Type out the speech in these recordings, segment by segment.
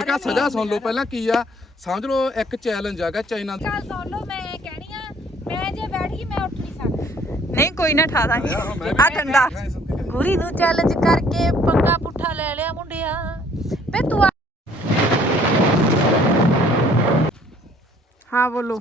ਠੀਕ ਆ ਸਜ਼ਾ ਸੁਣ ਲਓ। ਪਹਿਲਾਂ ਕੀ ਆ? ਸਮਝ ਲਓ ਇੱਕ ਚੈਲੰਜ ਆਗਾ ਚਾਈਨਾ ਦਾ। ਗੱਲ ਸੁਣ ਲਓ ਮੈਂ ਕਹਿਣੀ ਆ ਮੈਂ ਜੇ ਬੈਠ ਗਈ ਮੈਂ ਉੱਠ ਨਹੀਂ ਸਕਦੀ। ਨਹੀਂ ਕੋਈ ਨਾ ਠਾ ਦਾਂਗੇ। ਆ ਵੀ- ਗੁਰੀ ਨੂੰ ਚੈਲੰਜ ਕਰਕੇ ਪੰਗਾ ਪੁੱਠਾ ਲੈ ਲਿਆ ਮੁੰਡਿਆ। ਵੇ ਤੂੰ ਆ- ਹਾਂ ਬੋਲੋ।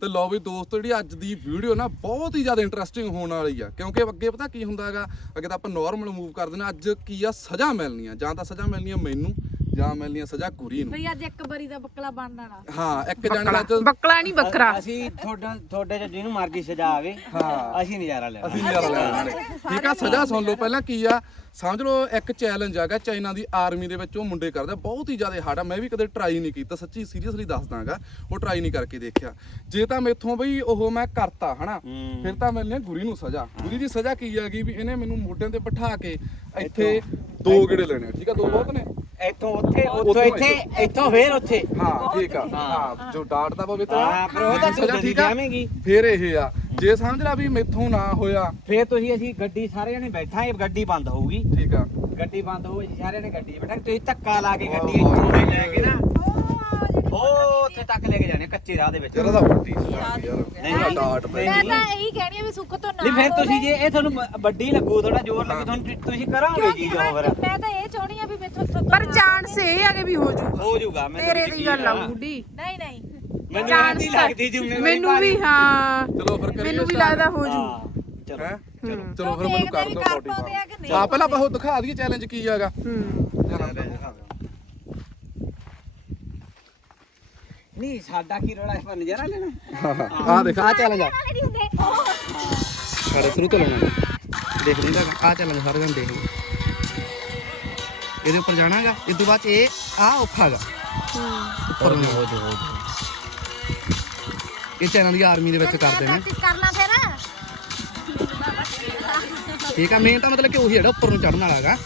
ਤੇ ਲਓ ਵੀ ਦੋਸਤੋ ਜਿਹੜੀ ਅੱਜ ਦੀ ਵੀਡੀਓ ਨਾ ਬਹੁਤ ਹੀ ਜ਼ਿਆਦਾ ਇੰਟਰਸਟਿੰਗ ਹੋਣ ਵਾਲੀ ਆ। ਕਿਉਂਕਿ ਅੱਗੇ ਪਤਾ ਕੀ ਹੁੰਦਾ ਹੈਗਾ? ਅੱਗੇ ਤਾਂ ਆਪਾਂ ਨਾਰਮਲ ਮੂਵ ਕਰਦੇ ਨੇ ਅੱਜ ਕੀ ਆ? ਸਜ਼ਾ ਮਿਲਣੀ ਆ। ਜਾਂ ਤਾਂ ਸਜ਼ਾ ਮਿਲਣੀ ਆ ਮੈਨੂੰ ਜਾਂ ਮਿਲਣੀ ਆ ਸਜ਼ਾ ਗੁਰੀ ਨੂੰ। ਬਈ ਅੱਜ ਇੱਕ ਵਾਰੀ ਦਾ ਬੱਕਲਾ ਬਣਨਾ ਨਾ ਹਾਂ ਇੱਕ ਜਾਣੇ ਦਾ ਅੱਜ ਬੱਕਲਾ ਨਹੀਂ ਬੱਕਰਾ ਅਸੀਂ ਤੁਹਾਡਾ ਤੁਹਾਡੇ ਚ ਜਿਹਨੂੰ ਮਰਜ਼ੀ ਸਜ਼ਾ ਆਵੇ ਹਾਂ। ਅਸੀਂ ਨਜ਼ਾਰਾ ਲੈਣਾ। ਅਸੀਂ ਨਜ਼ਾਰਾ ਲੈਣਾ ਨੇ ਠੀਕ ਆ ਸਜ਼ਾ ਸੁਣ ਲਓ। ਪਹਿਲਾਂ ਕੀ ਆ? ਸਮਝ ਲਓ ਇੱਕ ਚੈਲੰਜ ਆਗਾ ਚਾਈਨਾ ਦੀ ਆਰਮੀ ਦੇ ਵਿੱਚ ਉਹ ਮੁੰਡੇ ਕਰਦੇ ਬਹੁਤ ਹੀ ਜ਼ਿਆਦਾ ਹਾਰਡ ਆ। ਮੈਂ ਵੀ ਕਦੇ ਟਰਾਈ ਨਹੀਂ ਕੀਤਾ ਸੱਚੀ ਸੀਰੀਅਸਲੀ ਦੱਸਦਾਗਾ ਉਹ ਟਰਾਈ ਨਹੀਂ ਕਰਕੇ ਦੇਖਿਆ। ਜੇ ਤਾਂ ਮੇਥੋਂ ਬਈ ਉਹ ਮੈਂ ਕਰਤਾ ਹਨਾ। ਫਿਰ ਤਾਂ ਮਿਲਣੀ ਆ ਗੁਰੀ ਨੂੰ ਸਜ਼ਾ। ਗੁਰੀ ਦੀ ਸਜ਼ਾ ਕੀ ਹੈਗੀ ਵੀ ਇਹਨੇ ਮੈਨੂੰ ਮੋਢਿਆਂ ਤੇ ਬਿਠਾ ਕੇ ਇੱਥੇ ਦੋ ਗੇੜੇ ਲੈਣੇ ਠੀਕ ਆ? ਦੋ ਬਹੁਤ ਨੇ। ਇੱਥੋਂ ਉੱਥੇ ਉੱਥੋਂ ਇੱਥੇ ਇੱਥੋਂ। ਫੇਰ ਉੱਥੇ। ਹਾਂ ਠੀਕ ਆ। ਹਾਂ। ਜੋ ਡਾਂਟਦਾ ਪਵੇ ਤਾਂ ਹਾਂ, ਪਰ ਉਹ ਤਾਂ ਸਜ਼ਾ ਠੀਕ ਆ। ਫਿਰ ਇਹ ਆ ਜੇ ਸਮਝ ਲਾ ਵੀ ਮੇਥੋਂ ਨਾ ਹੋਇਆ। ਫੇਰ ਤੁਸੀਂ ਅਸੀਂ ਗੱਡੀ ਸਾਰੇ ਜਣੇ ਬੈਠਾਂਗੇ ਗੱਡੀ ਬੰਦ ਹੋਊਗੀ। ਠੀਕ ਆ। ਗੱਡੀ ਬੰਦ ਹੋਊਗੀ ਅਸੀਂ ਸਾਰੇ ਜਣੇ ਗੱਡੀ 'ਚ ਬੈਠਾਂਗੇ ਤੁਸੀਂ ਧੱਕਾ ਲਾ ਕੇ ਗੱਡੀ ਇੱਥੋਂ ਦੇ ਲੈ ਕੇ ਨਾ। ਉਹ ਉੱਥੇ ਤੱਕ ਲੈ ਕੇ ਜਾਣੇ ਕੱਚੇ ਰਾਹ ਦੇ ਵਿੱਚ। ਤੇਰਾ ਤਾਂ ਵੱਡੀ ਸਜ਼ਾ ਯਾਰ। ਨਹੀਂ ਡਾਂਟ ਪਈ ਮੈਂ ਤਾਂ ਇਹੀ ਕਹਿਣੀ ਆ ਵੀ ਸੁੱਖ ਤੋਂ ਨਾ ਨਹੀਂ ਫਿਰ ਤੁਸੀਂ। ਜੇ ਇਹ ਤੁਹਾਨੂੰ ਵੱਡੀ ਲੱਗੂ ਥੋੜਾ ਜ਼ੋਰ ਲੱਗੂ ਤੁਹਾਨੂੰ ਤੁਸੀਂ ਕਰੋਗੇ ਮੈਂ ਤਾਂ ਇਹ ਚਾਹਣੀ ਆ ਵੀ ਮੈਥੋਂ ਤੋਂ ਪਰ ਚਾਂਸ ਇਹ ਆ ਕਿ ਵੀ ਹੋ ਜੂਗਾ। ਹੋ ਜਾਊਗਾ ਮੈਨੂੰ ਤੇਰੇ ਦੀ ਗੱਲ ਆ। ਯਕੀਨ ਬੁੱਢੀ ਨਹੀਂ ਨਹੀਂ ਮੈਨੂੰ ਚਾਂਸ ਨਹੀਂ ਲੱਗਦੀ ਜ਼ਿੰਮੇਵਾਰੀ ਮੈਨੂੰ ਵੀ ਹਾਂ। ਚਲੋ ਫਿਰ ਕਰੀਏ ਮੈਨੂੰ ਵੀ start। ਲੱਗਦਾ ਹੋ ਜੂ। ਹਾਂ ਚਲੋ ਹੈਂ? ਹੂੰ। ਚਲੋ ਫਿਰ ਮੈਨੂੰ ਕਰ ਦੇਖਦੇ ਦਿਓ ਵੀ ਕਰ ਬੋਡੀ ਪਾਉਂਦੇ ਆ ਕਿ ਨਹੀਂ। ਹਾਂ ਪਹਿਲਾਂ ਆਪਾਂ ਉਹ ਦਿਖਾ ਦਈਏ ਚੈਲੰਜ ਕੀ ਹੈਗਾ। ਹੂੰ। ਨਹੀਂ ਸਾਡਾ ਕੀ ਰੋਲਾ ਇਸ ਪਰ ਨਜ਼ਾਰਾ ਲੈਣਾ? ਆ ਦੇਖ ਆ ਚੈਲੰਜ ਆ। ਨਹੀਂ ਹੁੰਦੇ। ਉਹ ਸਾਡੇ ਸ਼ੁਰੂ ਤੋਂ ਲੈਣਾ। ਦੇਖ ਲੈਂਦਾ ਆ ਚੈਲੰਜ ਸਾਰੇ ਜਣ ਦੇਖ ਇਹਦੇ ਉੱਪਰ ਜਾਣਾਗਾ ਇਸ ਤੋਂ ਬਾਅਦ ਇਹ ਆ ਔਖਾਗਾ ਉੱਪਰ ਨੂੰ ਹੋ ਜਾ। ਇਹ ਚੈਨਲ ਦੀ ਆਰਮੀ ਦੇ ਵਿੱਚ ਕਰਦੇ ਨੇ। ਪ੍ਰੈਕਟਿਸ ਕਰਨਾ ਫਿਰ। ਠੀਕ ਆ ਮੇਨ ਤਾਂ ਮਤਲਬ ਕਿ ਉਹੀ ਜਿਹੜਾ ਉੱਪਰ ਨੂੰ ਚੜਨ ਵਾਲਾਗਾ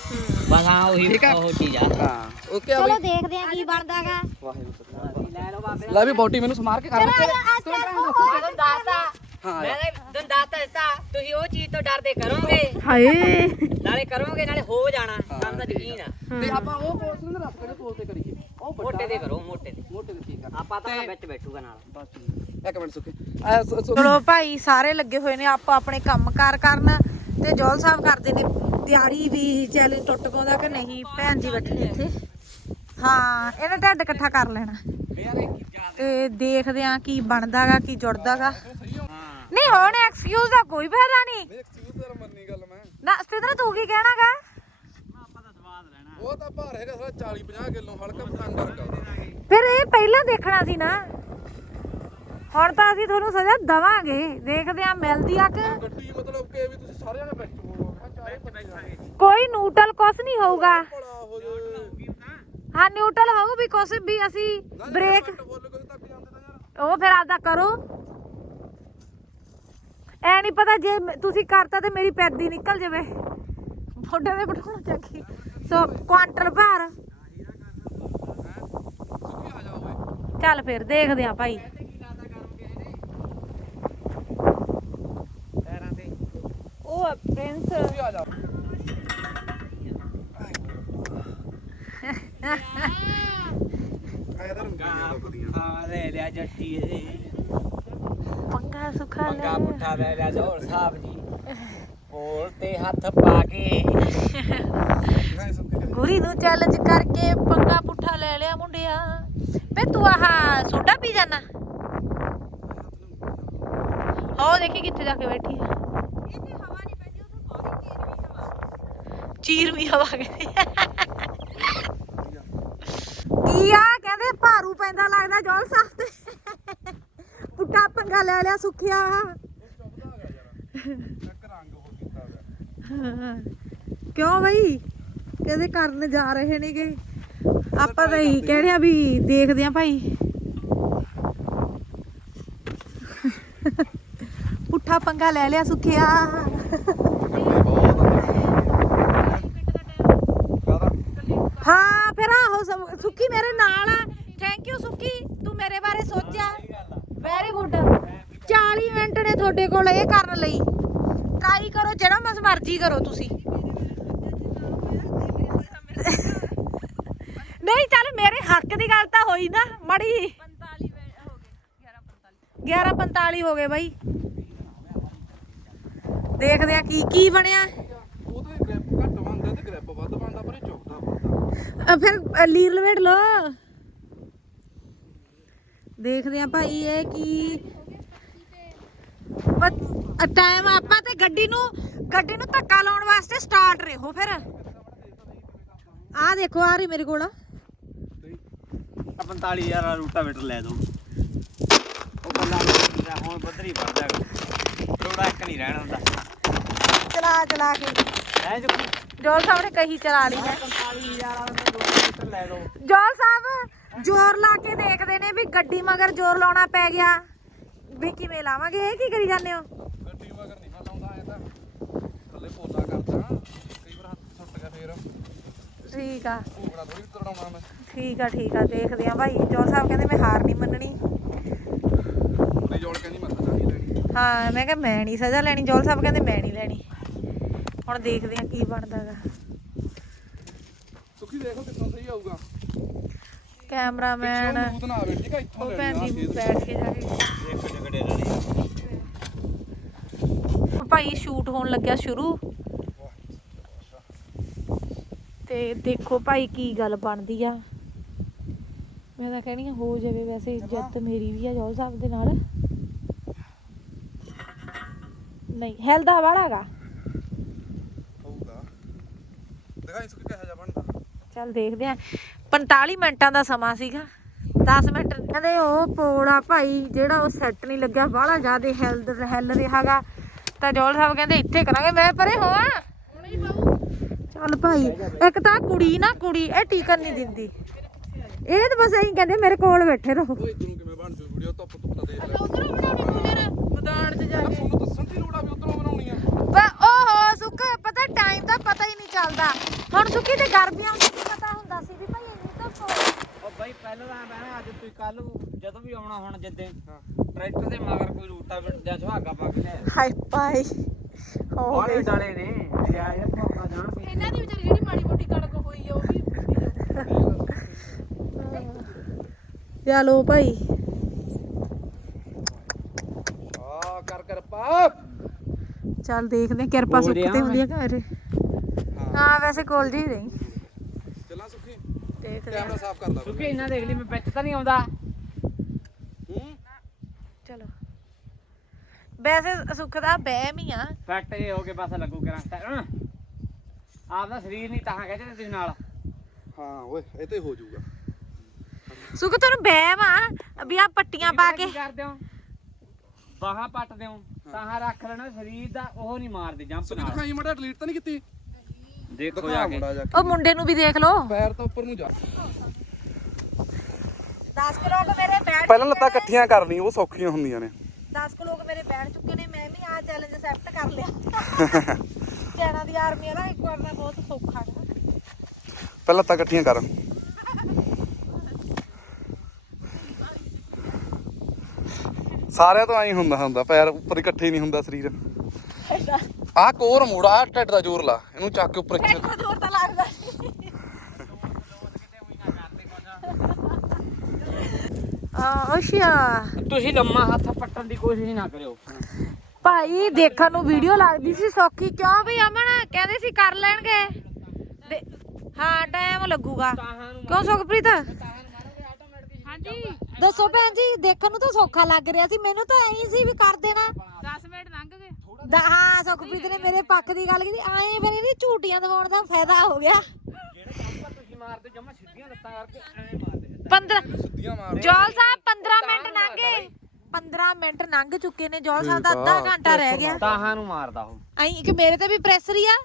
ਬਸ ਹਾਂ ਉਹੀ ਠੀਕ ਆ। ਉਹ ਚੀਜ਼ ਆ। ਹਾਂ। ਓਕੇ ਆ ਚਲੋ ਬਈ ਦੇਖਦੇ ਆ ਕੀ ਬਣਦਾਗਾ ਲੈ ਲਓ ਬਾਬੇ ਲੈ ਵੀ ਬੋਟੀ ਮੈਨੂੰ ਸਮਾਰ ਕੇ ਕਰ ਚਲੋ ਅੱਜ ਤੁਹਾਨੂੰ ਦੱਸਤਾ ਹਾਂ। ਮੈਂ ਤੁਹਾਨੂੰ ਦੱਸਤਾ ਦਿੱਤਾ। ਤੁਸੀਂ ਉਹ ਚੀਜ਼ ਤੋਂ ਡਰਦੇ ਕਰੋਗੇ। ਹਾਏ। ਨਾਲੇ ਕਰੋਗੇ ਨਾਲੇ ਹੋ ਜਾਣਾ। ਕੰਮ ਦਾ ਯਕੀਨ ਆ। ਤੇ ਆਪਾਂ ਉਹ ਕੋਰਸ ਨੂੰ ਰਸਤੇ ਦੇ ਕੋਲ ਤੇ ਕਰੀਏ। ਉਹ ਮੋਟੇ ਦੇ ਕਰੋ ਮੋਟੇ ਦੇ ਮੋਟੇ ਦੇ ਠੀਕ ਆ। ਆਪਾਂ ਤਾਂ ਵਿੱਚ ਬੈਠੂਗਾ ਨਾਲ। ਬਸ ਇੱਕ ਮਿੰਟ ਸੁਖੇ। ਆ ਸ- ਸ- ਚਲੋ ਭਾਈ ਸਾਰੇ ਲੱਗੇ ਹੋਏ ਨੇ ਆਪਾਂ ਆਪਣੇ ਕੰਮਕਾਰ ਕਰਨ ਤੇ ਜੋਲ ਸਾਹਿਬ ਕਰਦੇ ਨੇ। ਤਿਆਰੀ ਵੀ ਚੈਲੰਜ ਟੁੱਟ ਪਾਉਂਦਾ ਕਿ ਨਹੀਂ? ਭੈਣ ਜੀ ਬੈਠੇ ਨੇ ਇੱਥੇ। ਹਾਂ ਇਹਨੇ ਢੱਡ ਇਕੱਠਾ ਕਰ ਲੈਣਾ। ਤੇ ਦੇਖਦੇ ਆ ਕੀ ਬਣਦਾਗਾ ਕੀ ਜੁੜਦਾਗਾ। ਨਹੀਂ ਹੁਣ ਐਕਸਕਿਊਜ਼ ਦਾ ਕੋਈ ਫਾਇਦਾ ਨਹੀਂ। ਐਕਸਕਿਊਜ਼ ਕਰ ਮੰਨੀ ਗੱਲ ਮੈਂ। ਨਾ ਸਤਿੰਦਰ ਤੂੰ ਕੀ ਕਹਿਣਾਗਾ? ਉਹ ਤਾਂ ਭਾਰ ਹੈਗਾ ਸਾਲਾ 40 50 ਕਿਲੋ ਹਲਕਾ ਪਤੰਗ ਕਰਦਾ ਫਿਰ ਇਹ ਪਹਿਲਾਂ ਦੇਖਣਾ ਸੀ ਨਾ। ਹੁਣ ਤਾਂ ਅਸੀਂ ਤੁਹਾਨੂੰ ਸਜ਼ਾ ਦਵਾਂਗੇ। ਦੇਖਦੇ ਆ ਮਿਲਦੀ ਆ ਕਿ ਗੱਡੀ ਮਤਲਬ ਕਿ ਵੀ ਤੁਸੀਂ ਸਾਰੇ ਜਣੇ ਵਿੱਚ ਹੋਵੋਗੇ। ਚਾਰੇ ਬੰਦੇ ਕੋਈ ਨਿਊਟਰਲ ਕੁਛ ਨਹੀਂ ਹੋਊਗਾ। ਭਲਾ ਹੋ ਨਿਊਟਰਲ ਹੋਊ ਵੀ ਕੁਛ ਵੀ ਅਸੀਂ ਬ੍ਰੇਕ ਉਹ ਫਿਰ ਆਪਦਾ ਕਰੋ। ਐ ਨਹੀਂ ਪਤਾ ਜੇ ਤੁਸੀਂ ਕਰਤਾ ਤੇ ਮੇਰੀ ਪੈਦੀ ਨਿਕਲ ਜਾਵੇ। ਮੋਢੇ ਤੇ ਬਿਠਾਉਣਾ ਚੱਕੀ ਸੋ ਕੁਆਂਟਲ ਭਾਰ। ਚੱਲ ਫਿਰ ਦੇਖਦੇ ਆ ਭਾਈ ਉਹ ਪ੍ਰਿੰਸ ਆ ਜਾ ਆਇਆ ਤਾਂ ਰੰਗੀਆਂ ਲੱਗਦੀਆਂ ਹਾਂ ਲੈ ਲਿਆ ਜੱਟੀ ਇਹ ਪੰਗਾ ਸੁਖਾ ਲੈ ਪੰਗਾ ਲੈ ਜ਼ੋਰ ਸਾਹਿਬ ਜੀ। ਕੋਲ ਤੇ ਹੱਥ ਪਾ ਕੇ। ਗੁਰੀ ਨੂੰ ਚੈਲੰਜ ਕਰਕੇ ਪੰਗਾ ਪੁੱਠਾ ਲੈ ਲਿਆ ਮੁੰਡਿਆ। ਵੇ ਤੂੰ ਆਹ ਸੋਡਾ ਪੀ ਜਾਣਾ ਹੋ ਦੇਖੀ ਕਿੱਥੇ ਜਾ ਕੇ ਬੈਠੀ ਆ। ਚੀਰ ਵੀ ਹਵਾ ਕਹਿੰਦੀ ਕੀ ਆ ਕਹਿੰਦੇ, ਭਾਰੂ ਪੈਂਦਾ ਲੱਗਦਾ ਜੋਲ ਸਾਹਿਬ ਤੇ। ਪੁੱਠਾ ਪੰਗਾ ਲੈ ਲਿਆ ਸੁੱਖਿਆ। ਇੱਕ ਰੰਗ ਹੋ। ਕੀਤਾ ਹੋਇਆ ਕਿਉਂ ਬਈ? ਕਹਿੰਦੇ ਕਰਨ ਜਾ ਰਹੇ ਨੇਗੇ। ਆਪਾਂ ਤਾਂ ਇਹੀ ਕਹਿ ਰਹੇ ਵੀ ਦੇਖਦੇ ਆ ਭਾਈ। ਪੁੱਠਾ ਪੰਗਾ ਲੈ ਲਿਆ ਸੁਖਿਆ। ਹਾਂ, ਫਿਰ ਆਹੋ ਸਭ- ਮੇਰੇ ਨਾਲ ਆ। ਥੈਂਕ ਯੂ ਸੁੱਖੀ, ਤੂੰ ਮੇਰੇ ਬਾਰੇ ਸੋਚਿਆ। ਵੈਰੀ ਗੁੱਡ 40 ਮਿੰਟ ਨੇ ਤੁਹਾਡੇ ਕੋਲ ਇਹ ਕਰਨ ਲਈ। ਟਰਾਈ ਕਰੋ ਜਿਹੜਾ ਮਸ ਮਰਜ਼ੀ ਕਰੋ ਤੁਸੀਂ। ਨਹੀਂ ਚੱਲ ਮੇਰੇ ਹੱਕ ਦੀ ਗੱਲ ਤਾਂ ਹੋਈ ਨਾ ਮੜੀ। 45 ਹੋ ਗਏ 11 45 ਹੋ ਗਏ ਬਾਈ। ਦੇਖਦੇ ਆ ਕੀ ਕੀ ਬਣਿਆ। ਉਹਦੇ ਗ੍ਰੈਪ ਘੱਟ ਬਣਦਾ ਤੇ ਗ੍ਰੈਪ ਵੱਧ ਬਣਦਾ ਪਰ ਇਹ ਚੁੱਕਦਾ ਅ, ਫਿਰ ਲੀਰ ਲਵੇਟ ਲੋ ਦੇਖਦੇ ਆ ਭਾਈ ਇਹ ਕੀ ਟਾਈਮ ਆਪਾਂ ਤੇ ਗੱਡੀ ਨੂੰ ਗੱਡੀ ਨੂੰ ਧੱਕਾ ਲਾਉਣ ਵਾਸਤੇ ਸਟਾਰਟ ਰਹੋ ਫਿਰ। ਆ ਦੇਖੋ ਆ ਰਹੀ ਮੇਰੇ ਕੋਲ। 45000 ਵਾਲਾ ਰੂਟਾਵੇਟਰ ਲੈ ਦੋ। ਉਹ ਬੰਦਾ ਮੇਰਾ ਹੁਣ ਬੱਦਰੀ ਵੱਧਦਾ ਰੋੜਾ ਇੱਕ ਨਹੀਂ ਰਹਿਣਾ ਹੁੰਦਾ। ਚਲਾ ਚਲਾ ਕੇ। ਐ ਜੋ ਜੋਲ ਸਾਹਿਬ ਨੇ ਕਹੀ ਚਲਾ ਲਈ ਹੈ। 45000 ਵਾਲਾ ਰੂਟਾਵੇਟਰ ਲੈ ਦੋ। ਜੋਲ ਸਾਹਿਬ ਜ਼ੋਰ ਲਾ ਕੇ ਦੇਖਦੇ ਨੇ ਵੀ ਗੱਡੀ ਮਗਰ ਜ਼ੋਰ ਲਾਉਣਾ ਪੈ ਗਿਆ। ਵੀ ਕਿਵੇਂ ਲਾਵਾਂਗੇ? ਇਹ ਕੀ ਕਰੀ ਜਾਂਦੇ ਹੋ ਗੱਡੀ ਮਗਰ ਨਹੀਂ ਮੈਂ ਲਾਉਂਦਾ ਐ ਤਾਂ ਥੱਲੇ ਪੋਲਾ ਕਰਦਾ ਕਈ ਵਾਰ ਹੱਥ ਸੁੱਟ ਗਿਆ ਫੇਰ ਠੀਕ ਆ। ਭੂਗੜਾ ਥੋੜੀ ਤੜਾਉਣਾ ਮੈਂ। ਠੀਕ ਆ ਠੀਕ ਆ ਦੇਖਦੇ ਆ ਭਾਈ। ਜੋਲ ਸਾਹਿਬ ਕਹਿੰਦੇ ਮੈਂ ਹਾਰ ਨਹੀਂ ਮੰਨਣੀ। ਉਹਨੇ ਜੋੜ ਕਹਿੰਦੀ ਮੈਂ ਤਾਂ ਨਹੀਂ ਲੈਣੀ। ਹਾਂ ਮੈਂ ਕਿਹਾ ਮੈਂ ਨਹੀਂ ਸਜ਼ਾ ਲੈਣੀ। ਜੋਲ ਸਾਹਿਬ ਕਹਿੰਦੇ ਮੈਂ ਨਹੀਂ ਲੈਣੀ। ਹੁਣ ਦੇਖਦੇ ਆ ਕੀ ਬਣਦਾਗਾ। ਸੁਖੀ ਦੇਖੋ ਕਿੰਨਾ ਸਹੀ ਆਊਗਾ। ਕੈਮਰਾਮੈਨ। ਪਿੱਛੋਂ ਮੂਤ ਨਾ ਆਵੇ ਠੀਕ ਆ ਇੱਥੋਂ ਉਹ ਲੈਣੀ ਭੈਣ ਆ ਜੀ ਖੇਤ ਬੈਠ ਕੇ ਜਾ ਕੇ। ਇੱਕ ਜਗੜੇ ਰਣੀ ਭਾਈ ਸ਼ੂਟ ਹੋਣ ਲੱਗਿਆ ਸ਼ੁਰੂ। ਤੇ ਦੇਖੋ ਭਾਈ ਕੀ ਗੱਲ ਬਣਦੀ ਆ। ਮੈਂ ਤਾਂ ਕਹਿਣੀ ਆ ਹੋ ਜਾਵੇ ਵੈਸੇ ਇੱਜ਼ਤ ਮੇਰੀ ਵੀ ਆ ਜੋਲ ਸਾਹਿਬ ਦੇ ਨਾਲ। ਨਹੀਂ ਹੈਲਦਾ ਵਾਲਾਗਾ ਹੋਊਗਾ। ਦਿਖਾਈ ਸੁਖੀ ਕਿਹੋ ਜਿਹਾ ਬਣਦਾ। ਚੱਲ ਦੇਖਦੇ ਆ। 45 ਮਿੰਟਾਂ ਦਾ ਸਮਾਂ ਸੀਗਾ। 10 ਮਿੰਟ ਕਹਿੰਦੇ ਉਹ ਪੋੜਾ ਭਾਈ ਜਿਹੜਾ ਉਹ ਸੈੱਟ ਨਹੀਂ ਲੱਗਿਆ ਬਾਹਲਾ ਜ਼ਿਆਦਾ ਹਿੱਲ ਹਿੱਲ ਰਿਹਾਗਾ ਤਾਂ ਜੋਲ ਸਾਹਿਬ ਕਹਿੰਦੇ ਇੱਥੇ ਕਰਾਂਗੇ ਮੈਂ ਪਰੇ ਹੋਵਾਂ। ਚੱਲ ਭਾਈ ਇੱਕ ਤਾਂ ਕੁੜੀ ਨਾ ਕੁੜੀ ਇਹ ਟਿਕਣ ਨਹੀਂ ਦਿੰਦੀ। ਇਹ ਤਾਂ ਬਸ ਐਂ ਕਹਿੰਦੇ ਮੇਰੇ ਕੋਲ ਬੈਠੇ ਰਹੋ। ਓਏ ਇਧਰੋਂ ਕਿਵੇਂ ਬਣ ਜੂ ਵੀਡੀਓ? ਧੁੱਪ ਧੁੱਪ ਤਾਂ ਦੇਖ ਲੈ। ਉਧਰੋਂ ਬਣਾਉਣੀ ਫਿਰ ਮੈਦਾਨ 'ਚ ਜਾ ਯਾਰ ਤੁਹਾਨੂੰ ਦੱਸਣ ਦੀ ਲੋੜ ਆ ਵੀ ਉਧਰੋਂ ਬਣਾਉਣੀ ਆ। ਓਹੋ ਸੁੱਕ ਪਤਾ ਟਾਈਮ ਦਾ ਪਤਾ ਹੀ ਨਹੀਂ ਚੱਲਦਾ। ਹੁਣ ਸੁੱਕੀ ਤੇ ਗਰਮੀਆਂ ਵਿੱਚ ਕੀ ਪਤਾ ਹੁੰਦਾ ਸੀ ਵੀ ਭਾਈ ਇੰਨੀ ਧੁੱਪ ਹੋਵੇ। ਉਹ ਬਾਈ ਪਹਿਲਾਂ ਤਾਂ ਮੈਂ ਨਾ ਅੱਜ ਤੁਸੀਂ ਕੱਲ ਜਦੋਂ ਵੀ ਆਉਣਾ ਹੁਣ ਜਿੱਦੇ ਟਰੈਕਟਰ ਦੇ ਮਗਰ ਕੋਈ ਰੂਟਾਵੇਟਰ ਜਾਂ ਸੁਹਾਗਾ ਪਾ ਕੇ ਲੈ ਹਾਏ ਭਾਈ। ਹੋ ਬਾਲੇ ਗਏ ਡਾਲੇ ਨੇ ਲਿਆ ਯਾਰ ਭੌਂਕਾ ਜਾਣ ਕੇ ਇਹਨਾਂ ਦੀ ਵਿਚਾਰੀ ਜਿਹੜੀ ਮਾੜੀ ਮੋਟੀ ਕਣਕ ਹੋਈ ਆ ਉਹ ਵੀ ਚਲੋ ਭਾਈ। ਆ ਕਰ ਕਰ ਪਾ ਚੱਲ ਦੇਖਦੇ ਹਾਂ ਕਿਰਪਾ ਹੋ ਸੁੱਕ ਰਿਹਾ ਤੇ ਹੁੰਦੀ ਆ ਘਰ। ਹਾਂ। ਵੈਸੇ ਕੋਲ ਜੀ ਰਹੀ। ਚੱਲਾਂ ਸੁਖੀ। ਦੇਖਦੇ ਕੈਮਰਾ ਸਾਫ਼ ਕਰ ਲਾ। ਕਿਉਂਕਿ ਇਹਨਾਂ ਦੇਖ ਲਈ ਮੈਂ ਵਿੱਚ ਤਾਂ ਨਹੀਂ ਆਉਂਦਾ ਹੂੰ ਚਲੋ ਵੈਸੇ ਸੁੱਖ ਦਾ ਬਹਿਮ ਹੀ ਆ। ਫੈਕਟ ਇਹ ਹੋ ਕੇ ਬਸ ਲੱਗੂ ਕਰਾਂ ਆਪਦਾ ਸਰੀਰ ਨਹੀਂ ਤਾਂ ਕਹਿੰਦੇ ਤੁਸੀਂ ਨਾਲ। ਹਾਂ ਓਏ ਇਹ ਤੇ ਹੋ ਜਾਊਗਾ। ਸੁੱਖ ਤੈਨੂੰ ਬਹਿਮ ਆ ਵੀ ਆ ਪੱਟੀਆਂ ਪਾ ਕੇ। ਕੀ ਕਰਦੇ ਹੋ? ਬਾਹਾਂ ਪੱਟਦੇ ਹੋ ਤਾਹਾਂ ਰੱਖ ਲੈਣਾ ਸਰੀਰ ਦਾ ਉਹ ਨਹੀਂ ਮਾਰਦੇ ਜੰਪ ਸੁਖੀ ਨਾਲ। ਦਿਖਾਈ ਮੜਾ ਡਿਲੀਟ ਤਾਂ ਨਹੀਂ ਕੀਤੀ? ਦੇਖੋ ਜਾ ਕੇ। ਮੁੰਡਾ ਜਾ ਉਹ ਮੁੰਡੇ ਨੂੰ ਵੀ ਦੇਖ ਲਓ। ਪੈਰ ਤਾਂ ਉੱਪਰ ਨੂੰ ਜਾ। 10 ਲੋਕ ਮੇਰੇ ਬੈਠ ਪਹਿਲਾਂ ਲੱਤਾਂ ਇਕੱਠੀਆਂ ਕਰਨੀ ਉਹ ਸੌਖੀਆਂ ਹੁੰਦੀਆਂ ਨੇ। 10 ਲੋਕ ਮੇਰੇ ਬੈਠ ਚੁੱਕੇ ਨੇ ਮੈਂ ਵੀ ਆ ਚੈਲੰਜ ਅਸੈਪਟ ਕਰ ਲਿਆ। ਕੈਨਾ ਦੀ ਆਰਮੀ ਵਾਲਾ ਇੱਕ ਵਾਰ ਦਾ ਬਹੁਤ ਸੌਖਾ ਹੈ ਪਹਿਲਾਂ ਲੱਤਾਂ ਇਕੱਠੀਆਂ ਕਰ। ਸਾਰਿਆਂ ਤੋਂ ਐਂ ਹੁੰਦਾ ਹੁੰਦਾ ਪੈਰ ਉੱਪਰ ਇਕੱਠੇ ਨਹੀਂ ਹੁੰਦਾ ਸਰੀਰ। ਆਹ ਕੋਰ ਮੋੜਾ ਆਹ ਢਿੱਡ ਦਾ ਜ਼ੋਰ ਲਾ ਇਹਨੂੰ ਚੱਕ ਕੇ ਉੱਪਰ ਇੱਥੇ ਦੇਖੋ ਜ਼ੋਰ ਤਾਂ ਲੱਗਦਾ ਆ ਅੱਛਾ ਤੁਸੀਂ ਲੰਮਾ ਹੱਥ ਪੱਟਣ ਦੀ ਕੋਸ਼ਿਸ਼ ਨਾ ਕਰਿਓ। ਭਾਈ ਦੇਖਣ ਨੂੰ ਵੀਡੀਓ ਲੱਗਦੀ ਸੀ ਸੌਖੀ ਕਿਉਂ ਵੀ ਅਮਨ? ਕਹਿੰਦੇ ਸੀ ਕਰ ਲੈਣਗੇ। ਦੇ- ਹਾਂ ਟਾਈਮ ਲੱਗੂਗਾ। ਕਿਉਂ ਸੁਖਪ੍ਰੀਤ? ਹਾਂਜੀ। ਦੱਸੋ ਭੈਣ ਜੀ ਦੇਖਣ ਨੂੰ ਤਾਂ ਸੌਖਾ ਲੱਗ ਰਿਹਾ ਸੀ। ਮੈਨੂੰ ਤਾਂ ਐਂ ਸੀ ਵੀ ਕਰ ਦੇਣਾ। 10 ਮਿੰਟ ਲੰਘ ਗਏ। ਦ- ਹਾਂ ਸੁਖਪ੍ਰੀਤ ਨੇ ਮੇਰੇ ਪੱਖ ਦੀ ਗੱਲ ਕੀਤੀ। ਐਂ ਫਿਰ ਇਹਦੀ ਝੂਟੀਆਂ ਦਵਾਉਣ ਦਾ ਫਾਇਦਾ ਹੋ ਗਿਆ। ਜਿਹੜੇ ਜੰਪ ਤੁਸੀਂ ਮਾਰਦੇ ਜਮਾ ਸਿੱਧੀਆਂ ਲੱਤਾਂ ਕਰਕੇ ਐਵੇਂ ਮਾਰਦੇ 15 ਸਿੱਧੀਆਂ ਮਾਰ ਜੋਲ ਸਾਹਿਬ 15 ਮਿੰਟ ਲੰਘ। ਗਏ 15 ਮਿੰਟ ਲੰਘ ਚੁੱਕੇ ਨੇ ਜੋਲ ਸਾਹਿਬ ਦਾ ਅੱਧਾ ਘੰਟਾ ਰਹਿ ਗਿਆ। ਤਾਹਾਂ ਨੂੰ ਮਾਰਦਾ ਉਹ। ਐਂ ਕਿ ਮੇਰੇ ਤੇ ਵੀ ਪ੍ਰੈਸ਼ਰ ਹੀ ਆ।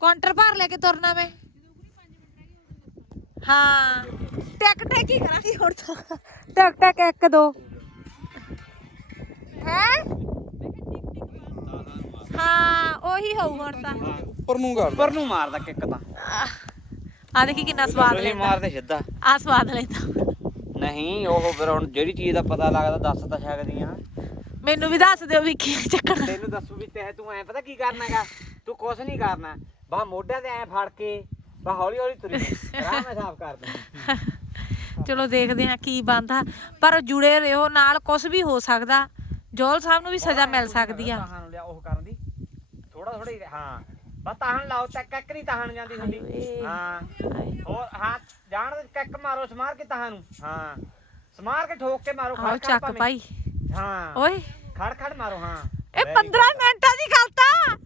ਕਾਊਂਟਰ ਭਰ ਲੈ ਕੇ ਤੁਰਨਾ ਮੈਂ। ਹਾਂ। ਟੈਕ ਟੈਕ ਹੀ ਕਰਾਂਗੀ ਹੁਣ ਤਾਂ। ਟੈਕ ਟੈਕ ਇੱਕ ਦੋ। ਹੈ? ਹਾਂ ਉਹੀ ਹੋਊ ਹੁਣ ਤਾਂ। ਉੱਪਰ ਨੂੰ ਕਰ ਉੱਪਰ ਨੂੰ ਮਾਰਦਾ ਕਿੱਕ ਤਾਂ। ਆ ਦੇਖੀ ਕਿੰਨਾ ਸਵਾਦ ਤੁਸੀਂ ਲੈਂਦਾ। ਮਾਰਦੇ ਸਿੱਧਾ। ਆ ਸਵਾਦ ਲੈਂਦਾ। ਨਹੀਂ ਉਹ ਫਿਰ ਹੁਣ ਜਿਹੜੀ ਚੀਜ਼ ਦਾ ਪਤਾ ਲੱਗਦਾ ਦੱਸ ਤਾਂ ਸਕਦੀ ਆ ਮੈਨੂੰ ਵੀ ਦੱਸ ਦਿਓ ਵੀ ਕੀ ਚੱਕਣਾ ਤੈਨੂੰ ਦੱਸੂ ਵੀ ਤੈ ਤੂੰ ਐ ਪਤਾ ਕੀ ਕਰਨਾਗਾ ਤੂੰ ਕੁਛ ਨਹੀਂ ਕਰਨਾ। ਬਾ ਮੋਢਿਆਂ ਤੇ ਐ ਫੜ ਕੇ ਬਾ ਹੌਲੀ ਹੌਲੀ ਤੁਰੀ ਰਾਹ ਮੈਂ ਸਾਫ਼ ਕਰ ਦਿੰਦਾ ਚਲੋ ਦੇਖਦੇ ਹਾਂ ਕੀ ਬਣਦਾ। ਪਰ ਜੁੜੇ ਰਹੋ ਨਾਲ ਕੁਝ ਵੀ ਹੋ ਸਕਦਾ। ਜੋਲ ਸਾਹਿਬ ਨੂੰ ਵੀ ਸਜ਼ਾ ਮਿਲ ਸਕਦੀ ਆ। ਤਾਹਾਂ ਨੂੰ ਲਿਆ ਉਹ ਕਰਨ ਦੀ? ਥੋੜਾ ਥੋੜਾ ਹਾਂ। ਤਾਹਣ ਲਾਓ ਚੱਕ ਕੱਕ ਨਹੀਂ ਤਾਹਣ ਜਾਂਦੀ ਹੁੰਦੀ। ਹਾਏ। ਹਾਂ। ਹੋਰ ਹਾਂ ਜਾਣ ਦੇ ਕੱਕ ਮਾਰੋ ਸਮਾਰ ਕੇ ਤਾਹਾਂ ਨੂੰ ਹਾਂ। ਸਮਾਰ ਕੇ ਠੋਕ ਕੇ ਮਾਰੋ ਆਓ ਖੜ ਖੜ ਚੱਕ ਭਾਵੇਂ। ਭਾਈ। ਹਾਂ। ਓਏ। ਖੜ ਖੜ ਮਾਰੋ ਹਾਂ। ਇਹ 15 ਮਿੰਟਾਂ ਦੀ ਗੱਲ ਤਾਂ।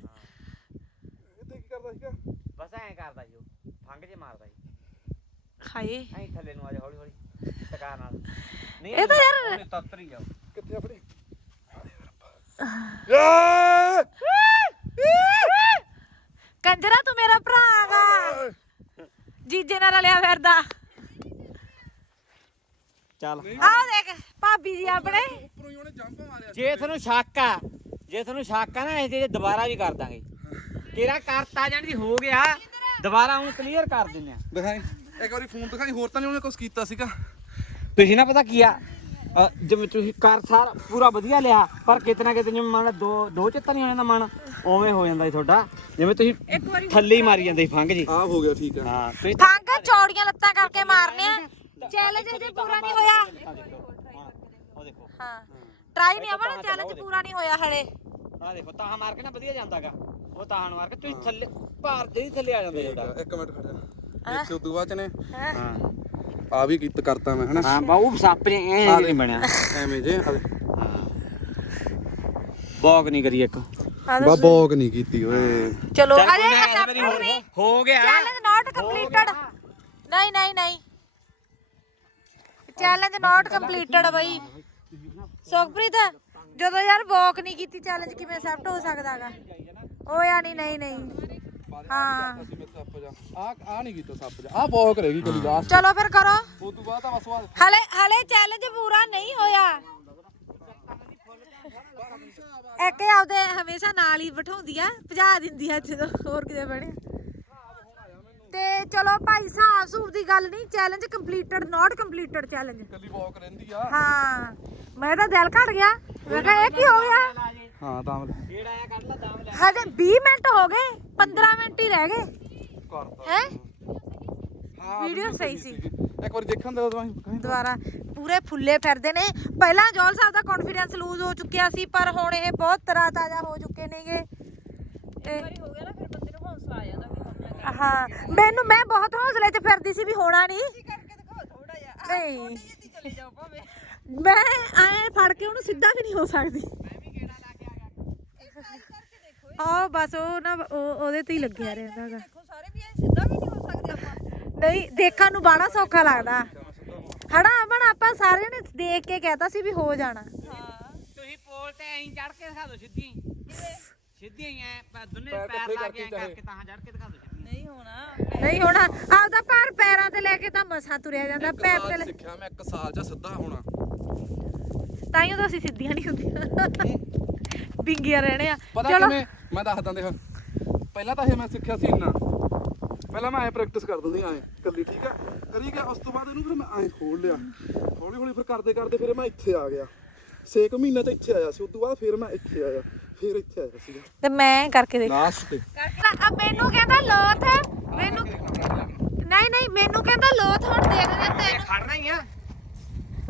ਇੱਥੇ ਕੀ ਕਰਦਾ ਸੀਗਾ? ਬਸ ਐਂ ਕਰਦਾ ਜੀ ਉਹ। ਫੰਗ ਜੇ ਮਾਰਦਾ ਜੀ ਹਾਏ। ਐਂ ਥੱਲੇ ਨੂੰ ਆ ਜਾ ਹੌਲੀ ਹੌਲੀ। ਟਕਾ ਨਾਲ। ਨਹੀਂ ਇਹ ਤਾਂ ਯਾਰ- ਤੱਤਰ ਹੀ ਜਾਓ ਕਿੱਥੇ ਆਪਣੀ? ਯਾ ਕੰਜਰਾ ਤੂੰ ਮੇਰਾ ਭਰਾ ਹੈਗਾ ਜੀਜੇ ਨਾਲ ਰਲਿਆ ਫਿਰਦਾ। ਚੱਲ। ਆਹ ਦੇਖ ਭਾਬੀ ਜੀ ਆਪਣੇ। ਉੱਪਰੋਂ ਹੀ ਉਹਨੇ ਜੰਪ ਮਾਰਿਆ ਜੇ ਤੁਹਾਨੂੰ ਸ਼ੱਕ ਆ ਜੇ ਤੁਹਾਨੂੰ ਸ਼ੱਕ ਆ ਨਾ ਇਹ ਤੇ ਦੁਬਾਰਾ ਵੀ ਕਰ ਦਾਂਗੇ। ਤੇਰਾ ਕਰਤਾ ਜਾਣੀ ਹੋ ਗਿਆ। ਦੁਬਾਰਾ ਹੁਣ ਕਲੀਅਰ ਕਰ ਦਿੰਨੇ ਆ। ਦਿਖਾਈ। ਇੱਕ ਵਾਰੀ ਫੋਨ ਦਿਖਾਈ ਹੋਰ ਤਾਂ ਨਹੀਂ ਉਹਨੇ ਕੁਝ ਕੀਤਾ ਸੀਗਾ। ਤੁਸੀਂ ਨਾ ਪਤਾ ਕੀ ਆ ਅ, ਜਿਵੇਂ ਤੁਸੀਂ ਕਰ ਸਾਰਾ ਪੂਰਾ ਵਧੀਆ ਲਿਆ ਪਰ ਕਿਤੇ ਨਾ ਕਿਤੇ ਜਿਵੇਂ ਮੰਨ ਲਾ ਦੋ ਦੋ ਚਿੱਤਾ ਨਹੀਂ ਹੋ ਜਾਂਦਾ ਮਨ ਉਵੇਂ ਹੋ ਜਾਂਦਾ ਜੀ ਤੁਹਾਡਾ। ਜਿਵੇਂ ਤੁਸੀਂ ਥੱਲੇ ਹੀ ਮਾਰੀ ਜਾਂਦੇ ਸੀ ਫੰਗ ਜੀ। ਆਹ ਹੋ ਗਿਆ ਠੀਕ ਹੈ। ਹਾਂ ਤੁਸੀਂ ਫੰਗ ਚੌੜੀਆਂ ਲੱਤਾਂ ਕਰਕੇ ਮਾਰਨੇ ਆ। ਚੈਲੰਜ ਜੇ ਪੂਰਾ ਨਹੀਂ ਹੋਇਆ। ਉਹ ਦੇਖੋ। ਹਾਂ। ਟਰਾਈ ਨਹੀਂ ਆਪਣਾ ਚੈਲੰਜ ਪੂਰਾ ਨਹੀਂ ਹੋਇਆ ਹਲੇ। ਆਹ ਦੇਖੋ ਤਾਹਾ ਮਾਰ ਕੇ ਨਾ ਵਧੀਆ ਜਾਂਦਾਗਾ। ਉਹ ਤਾਹਾਂ ਨੂੰ ਮਾਰ ਕੇ ਤੁਸੀਂ ਥੱਲੇ ਭਾਰ ਦੇ ਹੀ ਥੱਲੇ ਆ ਜਾਂਦੇ ਤੁਹਾਡਾ। ਇੱਕ ਮਿੰਟ ਖੜਿਆ ਦੇਖੀ ਉਦੋਂ ਬਾਅਦ ਚ ਨੇ। ਹਾਂ। ਆ ਵੀ ਕੀਤਾ ਕਰਤਾ ਮੈਂ ਹਨਾ? ਹਾਂ ਬਾਉ ਸੱਪ ਨੇ ਐ ਨਹੀਂ ਬਣਿਆ। ਐਵੇਂ ਜੇ। ਬੌਗ ਨਹੀਂ ਕਰੀ ਇੱਕ। ਬਾ ਬੋਗ ਨਹੀਂ ਕੀਤੀ ਓਏ। ਚਲੋ ਵਾਰੀ ਹੋ- ਨਹੀਂ। ਹੋ ਗਿਆ। ਚੈਲੰਜ ਨਾਟ ਕੰਪਲੀਟਡ ਨਹੀਂ ਨਹੀਂ ਨਹੀਂ। ਚੈਲੰਜ ਨਾਟ ਕੰਪਲੀਟਡ ਬਈ। ਸੁਖਪ੍ਰੀਤ ਜਦੋਂ ਯਾਰ ਵਾਕ ਨਹੀਂ ਕੀਤੀ ਚੈਲੰਜ ਕਿਵੇਂ ਐਕਸੈਪਟ ਹੋ ਸਕਦਾਗਾ ਹੋਇਆ ਨਹੀਂ ਨਹੀਂ ਨਹੀਂ। ਹਾਂ ਅਸੀਂ ਮੇਰੇ ਸੱਪ ਜਾ ਆ ਆ ਨਹੀਂ ਕੀਤਾ ਸੱਪ ਜਾ ਆ ਬੋਗ ਰਹੇਗੀ ਕਦੀ ਲਾਸਟ ਚਲੋ ਫਿਰ ਕਰੋ। ਉਸ ਤੋਂ ਬਾਅਦ ਤਾਂ ਬਸ ਬਾਅਦ ਹਲੇ ਹਲੇ ਚੈਲੰਜ ਪੂਰਾ ਨਹੀਂ ਹੋਇਆ। ਇੱਕ ਇਹ ਆਪਦੇ ਹਮੇਸ਼ਾ ਨਾਲ ਹੀ ਬਿਠਾਉਂਦੀ ਆ ਭਜਾ ਦਿੰਦੀ ਆ ਜਦੋਂ ਹੋਰ ਕਿਤੇ ਬਣੇ ਤੇ ਚਲੋ ਭਾਈ ਸਾਹਿਬ ਸੂਬ ਦੀ ਗੱਲ ਨਹੀਂ challenge completed not completed challenge ਕੱਲੀ ਬੋਗ ਰਹਿੰਦੀ ਆ। ਹਾਂ। ਮੈਂ ਤਾਂ ਦਿਲ ਘਟ ਗਿਆ। ਮੈਂ ਕਿਹਾ ਇਹ ਕੀ ਹੋ ਗਿਆ? ਹਾਂ ਤਾਂ ਜਿਹੜਾ ਆ ਕੱਢ ਲਾ ਦਾਮ ਲੈ ਹਜੇ 20 ਮਿੰਟ ਹੋ ਗਏ 15 ਮਿੰਟ ਹੀ ਰਹਿ ਗਏ। ਕਰਤਾ। ਹੈ? ਹਾਂ ਵੀਡੀਓ ਸਹੀ ਸੀ। ਇੱਕ ਵਾਰੀ ਦੇਖਣ ਦੇ ਉਦੋਂ ਕਹੀਂ ਦੁਬਾਰਾ ਪੂਰੇ ਫੁੱਲੇ ਫਿਰਦੇ ਨੇ। ਪਹਿਲਾਂ ਜੋਲ ਸਾਹਿਬ ਦਾ ਕੌਨਫੀਡੈਂਸ ਲੂਜ਼ ਹੋ ਚੁੱਕਿਆ ਸੀ ਪਰ ਹੁਣ ਇਹ ਬਹੁਤ ਤਰਾ ਤਾਜ਼ਾ ਹੋ ਚੁੱਕੇ ਨੇਗੇ। ਇਹ ਹੋ ਗਿਆ ਨਾ ਫਿਰ ਬੰਦੇ ਨੂੰ ਹੌਸਲਾ ਆ ਜਾਂਦਾ ਵੀ ਹੁਣ ਮੈਂ ਹਾਂ ਮੈਨੂੰ ਮੈਂ ਬਹੁਤ ਹੌਸਲੇ 'ਚ ਫਿਰਦੀ ਸੀ ਵੀ ਹੋਣਾ ਨਹੀਂ। ਕਰਕੇ ਦਿਖਾਓ ਥੋੜਾ ਜਿਹਾ। ਨਹੀਂ। ਤੇ ਚਲੇ ਜਾਓ ਭਾਵੇਂ। ਮੈਂ ਐ ਫੜ ਕੇ ਉਹਨੂੰ ਸਿੱਧਾ ਵੀ ਨਹੀਂ ਹੋ ਸਕਦੀ। ਆ ਬਸ ਉਹ ਨਾ ਉਹ ਉਹਦੇ ਤੇ ਹੀ ਲੱਗਿਆ ਰਹਿੰਦਾਗਾ ਦੇਖੋ ਸਾਰੇ ਵੀ ਐ ਸਿੱਧਾ ਵੀ ਨਹੀਂ ਹੋ ਸਕਦੇ ਆਪਾਂ। ਨਹੀਂ ਦੇਖਣ ਨੂੰ ਬੜਾ ਸੌਖਾ ਲੱਗਦਾ। ਹੜਾ ਅਮਨ ਆਪਾਂ ਸਾਰਿਆਂ ਨੇ ਦੇਖ ਕੇ ਕਹਿਤਾ ਸੀ ਵੀ ਹੋ ਜਾਣਾ। ਤੁਸੀਂ ਪੋਲ ਤੇ ਐਂ ਚੜ ਕੇ ਦਿਖਾ ਦਿਓ ਸਿੱਧੀ। ਸਿੱਧੀ ਐ ਦੋਨੇ ਪੈਰ ਲਾ ਕੇ ਐਂ ਕਰਕੇ ਤਾਂ ਚੜ ਕੇ ਦਿਖਾ ਦਿਓ ਸਿੱਧੀ ਨਹੀਂ ਹੋਣਾ। ਨਹੀਂ ਹੁਣ। ਆਪਦਾ ਭਾਰ ਪੈਰਾਂ ਤੇ ਲੈ ਕੇ ਤਾਂ ਮਸਾਂ ਤੁਰਿਆ ਜਾਂਦਾ ਪੈਰ ਤੇ ਲੈ- ਸਿੱਖਿਆ ਮੈਂ ਇੱਕ ਸਾਲ ਚ ਸਿੱਧਾ ਹੋਣਾ। ਤਾਂ ਹੀ ਤਾਂ ਅਸੀਂ ਸਿੱਧੀਆਂ ਨਹੀਂ ਹੁੰਦੀਆਂ। ਬਿੰਗੀਆਂ ਰਹਿਣੇ ਆ। ਪਤਾ ਚਲੋ। ਕਿਵੇਂ? ਮੈਂ ਦੱਸਦਾ ਦੇਖ। ਪਹਿਲਾਂ ਤਾਂ ਇਹ ਮੈਂ ਸਿੱਖਿਆ ਸੀ ਇੰਨਾ। ਪਹਿਲਾਂ ਮੈਂ ਐ ਪ੍ਰੈਕਟਿਸ ਕਰ ਦਿੰਦੀ ਐ ਕੱਲੀ ਠੀਕ ਆ? ਕਰੀ ਗਿਆ ਉਸ ਤੋਂ ਬਾਅਦ ਇਹਨੂੰ ਫਿਰ ਮੈਂ ਐ ਖੋਲ ਲਿਆ। ਹੌਲੀ ਹੌਲੀ ਫਿਰ ਕਰਦੇ ਕਰਦੇ ਫਿਰ ਮੈਂ ਇੱਥੇ ਆ ਗਿਆ। 6 ਮਹੀਨੇ ਤਾਂ ਇੱਥੇ ਆਇਆ ਸੀ ਉਸ ਤੋਂ ਬਾਅਦ ਫਿਰ ਮੈਂ ਇੱਥੇ ਆਇਆ। ਫਿਰ ਇੱਥੇ ਆਇਆ ਸੀਗਾ। ਤੇ ਮੈਂ ਕਰਕੇ ਦੇਖ। ਲਾਸਟ ਤੇ। ਆ ਮੈਨੂੰ ਕਹਿੰਦਾ ਲੋਥ। ਮੈਨੂੰ ਨਹੀਂ ਨਹੀਂ ਮੈਨੂੰ ਕਹਿੰਦਾ ਲੋਥ ਹੁਣ ਦੇਖਦੇ ਤੈਨੂੰ। ਖੜਨਾ ਹੀ ਆ?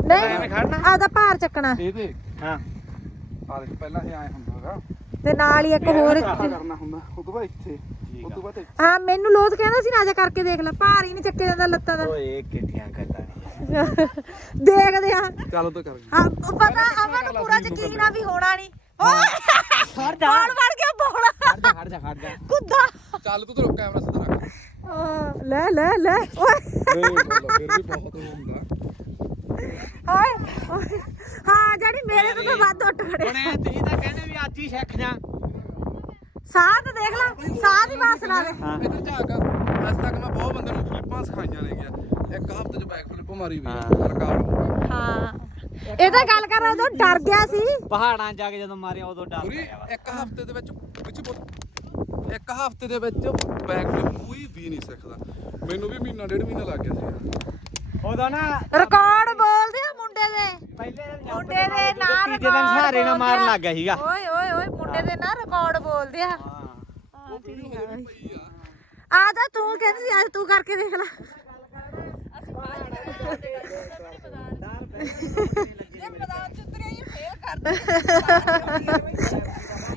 ਨਹੀਂ ਐਵੇਂ ਖੜਨਾ ਆਪਦਾ ਭਾਰ ਚੱਕਣਾ। ਇਹਦੇ ਹਾਂ। ਆ ਦੇਖ ਪਹਿਲਾਂ ਇਹ ਐ ਹੁੰਦਾਗਾ ਤੇ ਨਾਲ ਹੀ ਇੱਕ ਹੋਰ ਆਹ ਕਰਨਾ ਹੁੰਦਾ ਉਸ ਤੋਂ ਬਾਅਦ ਇੱਥੇ ਉਸ ਤੋਂ ਬਾਅਦ ਇੱਥੇ। ਹਾਂ ਮੈਨੂੰ ਲੋਥ ਕਹਿੰਦਾ ਸੀ ਨਾ ਜਾ ਕਰਕੇ ਦੇਖ ਲੈ ਭਾਰ ਹੀ ਨਹੀਂ ਚੱਕੇ ਜਾਂਦਾ ਲੱਤਾਂ ਦਾ। ਓਏ ਕਿੱਠੀਆਂ ਗੱਲਾਂ ਨੇ। ਦੇਖਦੇ ਆ ਚੱਲ ਤੋ ਕਰ ਹਾਂ ਉਹ ਪਤਾ ਅਮਨ ਨੂੰ ਪੂਰਾ ਯਕੀਨ ਆ ਵੀ ਹੋਣਾ ਨਹੀਂ। ਖੜ ਜਾ। ਬੋਲ ਵੜ ਗਿਆ ਬੋਲ। ਖੜ ਜਾ ਕੁੱਦਾ ਚੱਲ ਤੂੰ ਤੇ ਕੈਮਰਾ ਸਿੱਧਾ ਰੱਖ। ਲੈ ਲੈ ਲੈ। ਓਏ। ਨਹੀਂ ਬੋਲੋ ਫਿਰ ਵੀ ਬਹੁਤ ਹੁੰਦਾ। ਓਏ ਓਏ। ਹਾਂ ਜਿਹੜੀ ਮੇਰੇ ਤੋਂ ਤਾਂ ਵੱਧ ਉੱਠ ਖੜੇ ਹੁਣ ਇਹ ਤੁਸੀਂ ਤਾਂ ਕਹਿੰਦੇ ਵੀ ਅੱਜ ਹੀ ਸਿੱਖ ਜਾ। ਸਾਹ ਤਾਂ ਦੇਖ ਲੈ ਸਾਹ ਦੀ ਬਾਸਨਾ ਦੇ ਹਾਂ। ਇੱਧਰ ਝਾਕ ਅੱਜ ਤੱਕ ਮੈਂ ਬਹੁਤ ਬੰਦੇ ਨੂੰ ਫਲਿੱਪਾਂ ਸਿਖਾਈਆਂ ਨੇ ਗਿਆ ਇੱਕ ਹਫ਼ਤੇ ਚ ਬੈਕ ਫਲਿੱਪ ਮਾਰੀ ਵੀ ਹਾਂ। ਰਿਕਾਰਡ ਹੋਊਗਾ ਹਾਂ। ਇਹ ਤਾਂ ਗੱਲ ਕਰ ਉਦੋਂ ਡਰ ਗਿਆ ਸੀ। ਪਹਾੜਾਂ 'ਚ ਜਾ ਕੇ ਜਦੋਂ ਮਾਰਿਆ ਉਦੋਂ ਡਰ ਪੂਰੀ ਪਿਆ ਵਾ। ਇੱਕ ਹਫ਼ਤੇ ਦੇ ਵਿੱਚ ਵਿੱਚ ਬਹੁਤ- ਇੱਕ ਹਫ਼ਤੇ ਦੇ ਵਿੱਚ ਬੈਕ ਫਲਿੱਪ ਕੋਈ ਵੀ ਨਹੀਂ ਸਿੱਖਦਾ। ਮੈਨੂੰ ਵੀ ਮਹੀਨਾ ਡੇਢ ਮਹੀਨਾ ਲੱਗ ਗਿਆ ਸੀ ਉਦੋਂ ਨਾ ਰਿਕਾਰਡ ਬੋਲਦੇ ਆ ਮੁੰਡੇ ਦੇ। ਪਹਿਲੇ ਦਿਨ ਮੁੰਡੇ ਦੇ ਨਾਂ ਤੀਜੇ ਦਿਨ ਸਹਾਰੇ ਨਾਲ ਮਾਰਨ ਲੱਗ ਗਿਆ ਸੀਗਾ। ਓਏ ਓਏ ਓਏ ਮੁੰਡੇ ਦੇ ਨਾਂ ਰਿਕਾਰਡ ਬੋਲਦੇ ਆ। ਹਾਂ। ਹਾਂ ਠੀਕ ਆ ਬਈ। ਆ ਜਾ ਤੂੰ ਕਹਿੰਦੀ ਸੀ ਅੱਜ ਤੂੰ ਕਰਕੇ ਦੇਖ ਲੈ।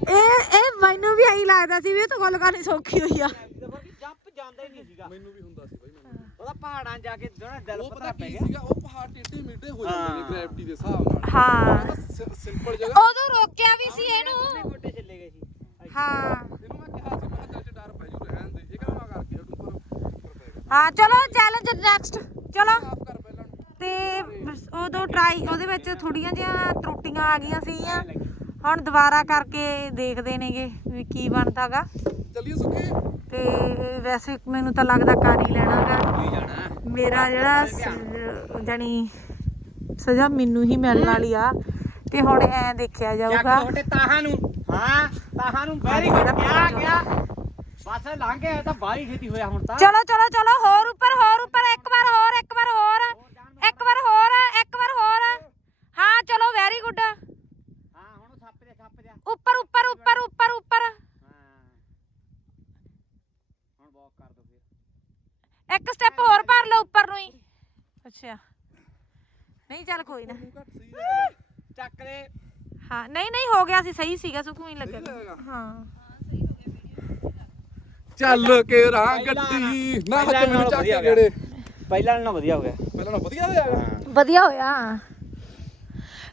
ਇਹ ਇਹ ਮੈਨੂੰ ਵੀ ਐਂ ਲੱਗਦਾ ਸੀ ਵੀ ਇਹ ਤਾਂ ਗੱਲ ਕਰਨੀ ਸੌਖੀ ਹੋਈ ਆ। ਜੰਪ ਜਾਂਦਾ ਹੀ ਨਹੀਂ ਸੀਗਾ। ਮੈਨੂੰ ਵੀ ਹੁੰਦਾ ਸੀ ਬਾਈ ਮੈਨੂੰ ਉਹਦਾ ਪਹਾੜਾਂ ਜਾ ਕੇ ਜਿਹੜਾ ਦਿਲ ਉਹ ਪਤਾ ਪਤਾ ਪੈ ਕੀ ਗਿਆ। ਸੀਗਾ? ਉਹ ਪਹਾੜ ਟੇਢੇ ਮੇਢੇ ਹੋ ਜਾਂਦੇ ਨੇ ਹਾਂ। ਗ੍ਰੈਵਿਟੀ ਦੇ ਹਿਸਾਬ ਨਾਲ। ਹਾਂ। ਸਿੰਪਲ ਜਗ੍ਹਾ। ਉਦੋਂ ਰੋਕਿਆ ਵੀ ਸੀ ਇਹਨੂੰ। ਗੋਟੇ ਚੱਲੇ ਗਏ ਸੀ। ਹਾਂ। ਇਹਨੂੰ ਮੈਂ ਕਿਹਾ ਸੀ ਮੈਂ ਕਿਹਾ ਦਿਲ 'ਚ ਡਰ ਪੈ ਜੂ ਰਹਿਣ ਦੇ। ਇਹ ਕਹਿੰਦਾ ਮੈਂ ਕਰਕੇ ਹਟੂ ਪਰ ਉੱਪਰ ਪੈ ਗਿਆ ਹਾਂ ਚਲੋ ਚੈਲੰਜ ਨੈਕਸਟ ਚਲੋ। ਸਾਫ਼ ਕਰ ਪਹਿਲਾਂ। ਨੂੰ। ਤੇ ਬਸ ਉਦੋਂ ਟਰਾਈ ਉਹਦੇ ਵਿੱਚ ਥੋੜੀਆਂ ਜਿਹੀਆਂ ਤਰੁੱਟੀਆਂ ਆ ਗਈਆਂ ਸੀਗੀਆਂ। ਹੁਣ ਦੁਬਾਰਾ ਕਰਕੇ ਦੇਖਦੇ ਨੇਗੇ ਵੀ ਕੀ ਬਣਦਾਗਾ ਚੱਲੀਏ ਸੁੱਖੀ। ਤੇ ਵੈਸੇ ਮੈਨੂੰ ਤਾਂ ਲੱਗਦਾ ਕਰ ਹੀ ਲੈਣਾਗਾ ਮੇਰਾ ਜਿਹੜਾ ਜਾਣੀ ਸਜ਼ਾ ਮੈਨੂੰ ਹੀ ਮਿਲਣ ਵਾਲੀ ਆ। ਤੇ ਹੁਣ ਐ ਦੇਖਿਆ ਜਾਊਗਾ। ਤੁਹਾਡੇ ਤਾਹਾਂ ਨੂੰ। ਹਾਂ ਤਾਹਾਂ ਨੂੰ ਵੈਰੀ ਗੁੱਡ ਗਿਆ ਗਿਆ ਬਸ ਲੰਘ ਗਿਆ ਇਹ ਤਾਂ ਬਾਹਲੀ ਛੇਤੀ ਹੋਇਆ ਹੁਣ ਤਾਂ। ਚਲੋ ਚਲੋ ਚਲੋ ਹੋਰ ਉੱਪਰ ਹੋਰ ਉੱਪਰ ਇੱਕ ਵਾਰ ਹੋਰ ਇੱਕ ਵਾਰ ਹੋਰ ਇੱਕ ਵਾਰ ਹੋਰ ਇੱਕ ਵਾਰ ਹੋਰ। ਹਾਂ ਚਲੋ ਵੈਰੀ ਗੁੱਡ ਹਾਂ ਹੁਣ ਸੱਪ ਦੇ ਸੱਪ ਦੇ ਉੱਪਰ ਉੱਪਰ ਉੱਪਰ ਉੱਪਰ ਉੱਪਰ ਹਾਂ ਹੁਣ ਵਾਕ ਕਰ ਦੋ ਫਿਰ ਇੱਕ ਸਟੈਪ ਹੋਰ ਭਰ ਲਓ ਉੱਪਰ ਨੂੰ ਹੀ। ਅੱਛਾ। ਨਹੀਂ ਚੱਲ ਕੋਈ ਨਾ। ਘੱਟ ਸਹੀ ਚੱਕ ਲੈ ਹਾਂ ਨਹੀਂ ਨਹੀਂ ਹੋ ਗਿਆ ਸੀ ਸਹੀ ਸੀਗਾ ਸੁਖੂ ਹੀ ਲੱਗਿਆ। ਹਾਂ। ਚੱਲ ਕੇ ਰਾਂ ਗੱਡੀ। ਨਾ ਹੱਥ ਮੈਨੂੰ ਚੱਕ ਕੇ ਗੇੜੇ। ਪਹਿਲਾਂ ਨਾਲੋਂ ਵਧੀਆ ਹੋ ਗਿਆ। ਪਹਿਲਾਂ ਨਾ ਵਧੀਆ ਹੋਇਆਗਾ ਵਧੀਆ ਹੋਇਆ।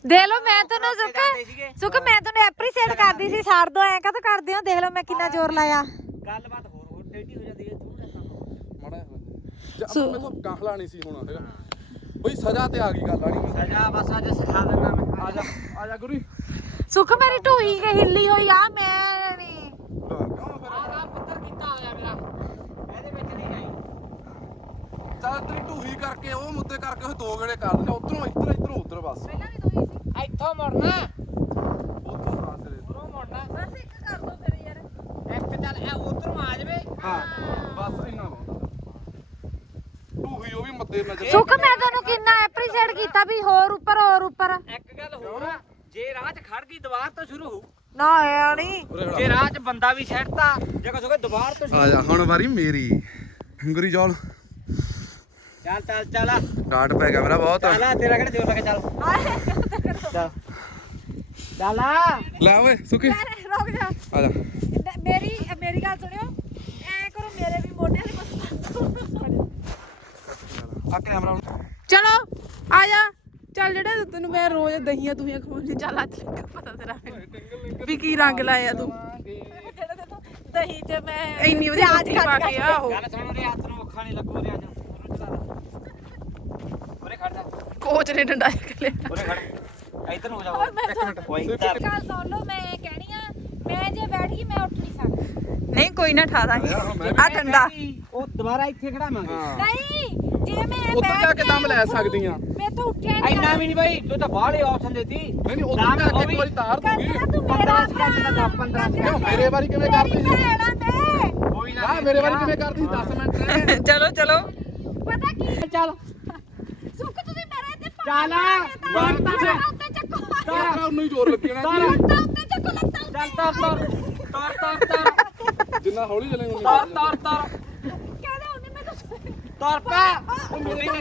ਦੇਖ ਲਓ ਮੈਂ ਤੁਹਾਨੂੰ ਸੁੱਖ। ਸੁੱਖ ਮੈਂ ਤੁਹਾਨੂੰ ਐਪਰੀਸ਼ੀਏਟ ਕਰਦੀ ਸੀ ਛੱਡ ਦੋ ਐਂ ਕਦੋਂ ਕਰਦੇ ਹੋ? ਦੇਖ ਲਓ ਮੈਂ ਕਿੰਨਾ ਜ਼ੋਰ ਲਾਇਆ। ਗੱਲਬਾਤ ਹੋਰ ਹੋਰ ਟੇਢੀ ਹੋ ਜਾਂਦੀ ਹੈ ਥੋੜਾ ਕੰਮ ਮਾੜਾ ਜਿਹਾ। ਮੈਂ ਤਾਂ ਗਾਹਲਾ ਨਹੀਂ ਸੀ ਹੋਣਾ ਹੈਗਾ। ਬਈ ਸਜ਼ਾ ਤੇ ਆ ਗਈ ਗੱਲ ਆਣੀ ਮੈਂ ਸਜਾ ਬਸ ਅੱਜ ਸਿਖਾ ਦਿੰਦਾ ਮੈਂ। ਆ ਜਾ ਆ ਜਾ ਗੁਰੀ। ਸੁੱਖ ਮੇਰੀ ਢੂਈ ਕੇ ਹਿੱਲੀ ਹੋਈ ਆ ਮੈਂ ਨਹੀਂ ਆਹ ਪੱਥਰ ਕੀਤਾ ਹੋਇਆ ਮੇਰਾ। ਇਹਦੇ ਵਿੱਚ ਨਹੀਂ ਆਈ। ਚੱਲ ਤੇਰੀ ਢੂਹੀ ਕਰਕੇ ਉਹ ਮੁੱਦੇ ਕਰਕੇ ਉਹ ਦੋ ਗੇੜੇ ਕਰ ਦਿੰਦੇ ਉਧਰੋਂ ਇੱਧਰ ਇੱਧਰੋਂ ਉਧਰ ਬਸ। ਇੱਥੋਂ ਮੁੜਨਾ। ਉਧਰੋਂ ਦੇ ਉਧਰੋਂ ਮੁੜਨਾ। ਬਸ ਇੱਕ ਕਰ ਦੋ ਫਿਰ ਯਾਰ। ਇੱਕ ਚੱਲ ਇਹ ਉਧਰੋਂ ਆ ਜਾਵੇ। ਹਾਂ ਬਸ ਇੰਨਾ ਬਹੁਤ ਢੂਹੀ ਉਹ ਵੀ ਮੱਦੇ ਨਜ਼ਰ ਸੁੱਖ ਮੈਂ ਤੁਹਾਨੂੰ ਕਿੰਨਾ ਐਪਰੀਸ਼ੀਏਟ ਕੀਤਾ ਵੀ ਹੋਰ ਉੱਪਰ ਹੋਰ ਉੱਪਰ। ਇੱਕ ਗੱਲ ਹੋਰ ਆ, ਜੇ ਰਾਹ 'ਚ ਖੜ ਗਈ ਦੁਬਾਰ ਤੋਂ ਸ਼ੁਰੂ ਹੋਊ। ਨਾ ਆਇਆ ਨਹੀਂ। ਜੇ ਰਾਹ 'ਚ ਬੰਦਾ ਵੀ ਛੱਡਤਾ ਜੇ ਕੋ ਸੋਗੇ ਦੁਬਾਰ ਤੋਂ ਸ਼ੁਰੂ- ਆ ਜਾ ਹੁਣ ਵਾਰੀ ਮੇਰੀ। ਗੁਰੀ ਜੌਲ ਚੱਲ ਚੱਲ ਚੱਲ ਡਾਟ ਪੈ ਗਿਆ ਮੇਰਾ ਬਹੁਤ। ਚੱਲ ਆ, ਤੇਰਾ ਕਿਹੜਾ ਜੋਰ ਲੱਗੇ ਚੱਲ। ਚੱਲ। ਚੱਲ ਆ। ਲੈ ਓਏ ਸੁਖੀ। ਰੁਕ ਜਾ। ਆ ਜਾ। ਮੇਰੀ ਮੇਰੀ ਗੱਲ ਸੁਣਿਓ। ਐ ਕਰੋ ਮੇਰੇ ਵੀ ਮੋਢਿਆਂ ਦੇ ਪਾਸੇ ਆ ਕੈਮਰਾ ਚਲੋ ਆ ਜਾ। ਚੱਲ ਜਿਹੜਾ ਤੈਨੂੰ ਮੈਂ ਰੋਜ਼ ਦਹੀਆਂ ਦੁਹੀਆਂ ਖਵਾਉਣੀ ਚੱਲ ਅੱਜ ਲੱਗਾ ਪਤਾ ਤੇਰਾ ਵੀ ਕੀ ਰੰਗ ਲਾਇਆ ਤੂੰ। ਜਿਹੜਾ ਤੈਨੂੰ ਦਹੀਂ ਚ ਮੈਂ ਇੰਨੀ ਵਧੀਆ ਰੋਟੀ ਪਾ ਕੇ ਆਹੋ ਗੱਲ ਸੁਣ ਹੱਥ ਨੂੰ ਅੱਖਾਂ ਨਹੀਂ ਲੱਗੂ ਰਿਆ ਜਾ ਉਹਨੂੰ ਚਲਾ ਦੇ। ਉਰੇ ਖੜ ਜਾ। ਕੋਚ ਨੇ ਡੰਡਾ ਇੱਕ ਲਿਆ ਉਰੇ ਖੜ। ਇੱਧਰ ਨੂੰ ਹੋ ਜਾ ਇੱਕ ਮਿੰਟ। ਓਏ ਇੱਧਰ ਗੱਲ ਸੁਣ ਲਓ ਮੈਂ ਕਹਿਣੀ ਆ ਮੈਂ ਜੇ ਬੈਠ ਗਈ ਮੈਂ ਉੱਠ ਨਹੀਂ ਸਕਦੀ। ਨਹੀਂ ਕੋਈ ਨਾ ਠਾ ਦਾਂਗੇ। ਯਾਰ ਹੁਣ ਮੈਂ ਆ ਡੰਡਾ। ਉਹ ਦੁਬਾਰਾ ਇੱਥੇ ਖੜਾਵਾਂਗੇ। ਹਾਂ ਨਹੀਂ ਜੇ ਮੈਂ ਉੱਧਰ ਬੈਠ ਜਾ ਕੇ ਦਮ ਲੈ ਸਕਦੀ ਆ ਮੈਂ ਤਾਂ ਉੱਠਿਆ ਨਹੀਂ ਇੰਨਾ ਵੀ ਨਹੀਂ ਬਾਈ ਤੂੰ ਤਾਂ ਬਾਹਲੇ ਆਪਸ਼ਨ ਦੇਤੀ ਨਹੀਂ ਨਹੀਂ ਉਧਰ ਜਾ ਕੇ ਇੱਕ ਵਾਰੀ ਤਾਰ ਦੂੰਗੀ। ਤੂੰ ਮੇਰਾ 15 ਸਕਿੰਟ ਦਾ 15 ਕਿਉਂ ਮੇਰੇ ਵਾਰੀ ਕਿਵੇਂ ਕਰਦੀ ਸੀ? ਕੋਈ ਆ ਮੇਰੇ ਵਾਰੀ ਕਿਵੇਂ ਕਰਦੀ ਸੀ? 10 ਮਿੰਟ ਰਹਿ ਚਲੋ ਚਲੋ। ਪਤਾ ਕੀ? ਚੱਲ ਸੁੱਖ ਤੁਸੀਂ ਮੇਰੇ ਤੇ। ਚੱਲ ਬਾਹਰ ਪਿੱਛੇ ਉੱਤੇ ਚੱਕੋ। ਤਾਰਾ ਉਹਨੂੰ ਹੀ ਜ਼ੋਰ ਲੱਗੀ ਜਾਣਾ ਲੱਤਾਂ ਉੱਤੇ ਚੱਕੋ ਲੱਤਾਂ ਚੱਲ ਤਰ ਤਰ। ਤਰ ਤਰ ਤਰ। ਜਿੰਨਾ ਹੌਲੀ ਚੱਲੇਗਾ ਤਰ ਤਰ ਤਰ। ਤਰ ਪਾ ਉਹ ਮੇਰੇ ਤੇ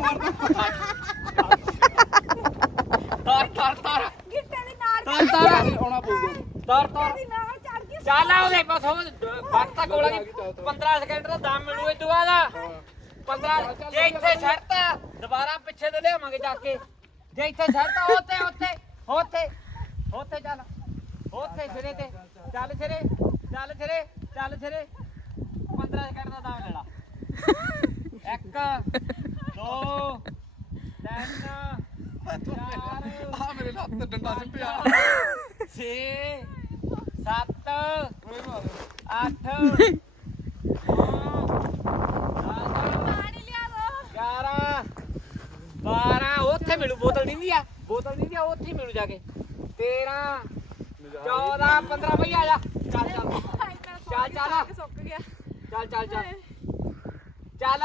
ਤਰ ਤਰ ਤਰ ਗਿੱਟੇ ਦੇ ਨਾਲ ਤਰ ਤਰ ਆਉਣਾ ਪਊਗਾ ਤਰ ਤਰ ਦੀ ਨਾਲ ਚੜ ਗਈ ਚੱਲ ਆ ਉਹਦੇ ਬਸ ਉਹ ਵਕਤ ਕੋਲ ਨਹੀਂ 15 ਸਕਿੰਟ ਦਾ ਦਮ ਮਿਲੂ ਇਹ ਦੁਆ ਦਾ 15 ਜੇ ਇੱਥੇ ਛੱਡਤਾ ਦੁਬਾਰਾ ਪਿੱਛੇ ਤੇ ਲਿਆਵਾਂਗੇ ਜਾ ਕੇ ਜੇ ਇੱਥੇ ਛੱਡਤਾ ਉੱਥੇ ਉੱਥੇ ਉੱਥੇ ਉੱਥੇ ਚੱਲ ਉੱਥੇ ਸਿਰੇ ਤੇ ਚੱਲ ਸਿਰੇ ਚੱਲ ਸਿਰੇ ਚੱਲ ਸਿਰੇ 15 ਸਕਿੰਟ ਦਾ ਦਮ ਲੈ ਲਾ ਇੱਕ ਦੋ ਤਿੰਨ ਚਾਰ ਆ ਮੇਰੇ ਹੱਥ ਤੇ ਡੰਡਾ ਚਿੱਪਿਆ। ਛੇ ਸੱਤ ਅੱਠ ਪਾਣੀ ਲਿਆ ਦੋ ਗਿਆਰਾਂ ਬਾਰਾਂ ਉੱਥੇ ਮਿਲੂ ਬੋਤਲ ਨਹੀਂ ਆ ਬੋਤਲ ਨਹੀਂ ਆ ਉੱਥੇ ਹੀ ਮਿਲੂ ਜਾ ਕੇ। 13 14 15 ਭਈ ਆ ਜਾ। ਚੱਲ ਚੱਲ। ਚੱਲ ਚੱਲ। ਸੁੱਕ ਗਿਆ। ਚੱਲ ਚੱਲ ਚੱਲ। ਚੱਲ।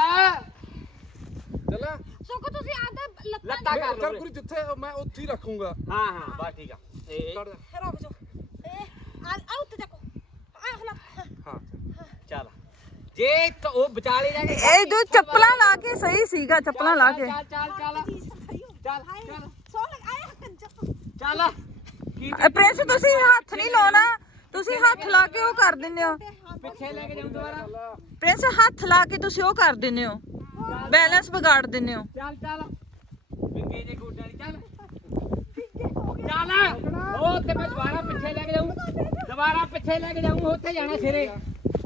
ਚੱਲ। ਸੁੱਖ ਤੁਸੀਂ ਆਦੇ ਲੱਤਾਂ ਲੱਤਾਂ ਕਰ ਚੱਲ ਲਓ ਕੁੜੀ ਜਿੱਥੇ ਮੈਂ ਉੱਥੇ ਹੀ ਰੱਖੂੰਗਾ। ਹਾਂ ਹਾਂ ਬਸ ਠੀਕ ਆ। ਇਹ ਕੱਢ ਜਾ। ਰੁਕ ਜਾਓ ਇਹ ਆ ਆ ਉੱਤੇ ਚੱਕੋ। ਆ ਹਲਾ ਹਾਂ। ਚੱਲ। ਜੇ ਇੱਕ ਉਹ ਵਿਚਾਲੇ ਜਾ ਕੇ ਇਹ ਜੋ ਚੱਪਲਾਂ ਲਾ ਕੇ ਸਹੀ ਸੀਗਾ ਚੱਪਲਾਂ ਲਾ ਕੇ। ਚੱਲ ਚੱਲ ਚੱਲ। ਚੱਲ ਚੱਲ। ਚੱਲ। ਕੀ ਇਹ ਪ੍ਰਿੰਸ ਤੁਸੀਂ ਹੱਥ ਨਹੀਂ ਲਾਉਣਾ। ਤੁਸੀਂ ਹੱਥ ਲਾ ਕੇ ਉਹ ਕਰ ਦਿੰਦੇ ਹੋ। ਪਿੱਛੇ ਲੈ ਕੇ ਜਾਉਂ ਦੁਬਾਰਾ? ਪ੍ਰਿੰਸ ਹੱਥ ਲਾ ਕੇ ਤੁਸੀਂ ਉਹ ਕਰ ਦਿੰਦੇ ਹੋ। ਬੈਲੈਂਸ ਵਿਗਾੜ ਦਿੰਦੇ ਹੋ। ਚੱਲ ਚੱਲ। ਵਿੰਗੇ ਜੇ ਗੋਡਾਂ ਦੀ ਚੱਲ। ਚੱਲ। ਉਹ ਤੇ ਮੈਂ ਦੁਬਾਰਾ ਪਿੱਛੇ ਲੈ ਕੇ ਜਾਉਂ ਦੁਬਾਰਾ ਪਿੱਛੇ ਲੈ ਕੇ ਜਾਉਂ ਉੱਥੇ ਜਾਣਾ ਸਿਰੇ।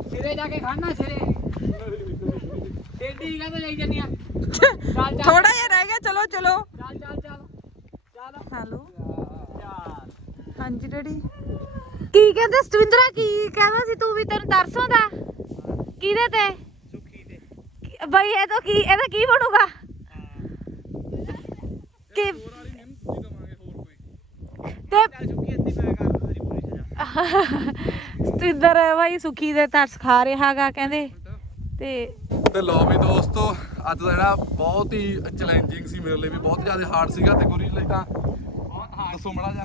ਸਿਰੇ ਜਾ ਕੇ ਖੜਨਾ ਸਿਰੇ। ਟੇਡੀ ਕਾ ਲਈ ਜੰਨੀ ਆ? ਚੱਲ ਚੱਲ। ਥੋੜਾ ਜਿਹਾ ਰਹਿ ਗਿਆ ਚਲੋ ਚਲੋ। ਚੱਲ ਚੱਲ ਚੱਲ। ਚੱਲ। ਹੈਲੋ। ਚੱਲ ਹਾਂਜੀ ਡੈਡੀ। ਕੀ ਕਹਿੰਦੇ ਸਤਵਿੰਦਰਾ ਕੀ ਕਹਿੰਦਾ ਸੀ ਤੂੰ ਵੀ ਤੈਨੂੰ ਤਰਸ ਆਉਂਦਾ ਕਿਹਦੇ ਤੇ? ਸੁਖੀ ਤੇ। ਬਈ ਇਹ ਤਾਂ ਕੀ ਇਹਦਾ ਕੀ ਬਣੂਗਾ? ਕਿ ਤੇ ਸਤਵਿੰਦਰ ਬਈ ਸੁਖੀ ਦੇ ਤਰਸ ਖਾ ਰਿਹਾਗਾ ਕਹਿੰਦੇ। ਤੇ ਤੇ ਲਓ ਵੀ ਦੋਸਤੋ ਅੱਜ ਦਾ ਜਿਹੜਾ ਬਹੁਤ ਹੀ ਚੈਲੰਜਿੰਗ ਸੀ ਮੇਰੇ ਲਈ ਵੀ ਬਹੁਤ ਜ਼ਿਆਦਾ ਹਾਰਡ ਸੀਗਾ ਤੇ ਗੁਰੀ ਲਈ ਤਾਂ ਬਹੁਤ ਹਾਰਡ ਦੱਸੋ ਮੜਾ ਜਾ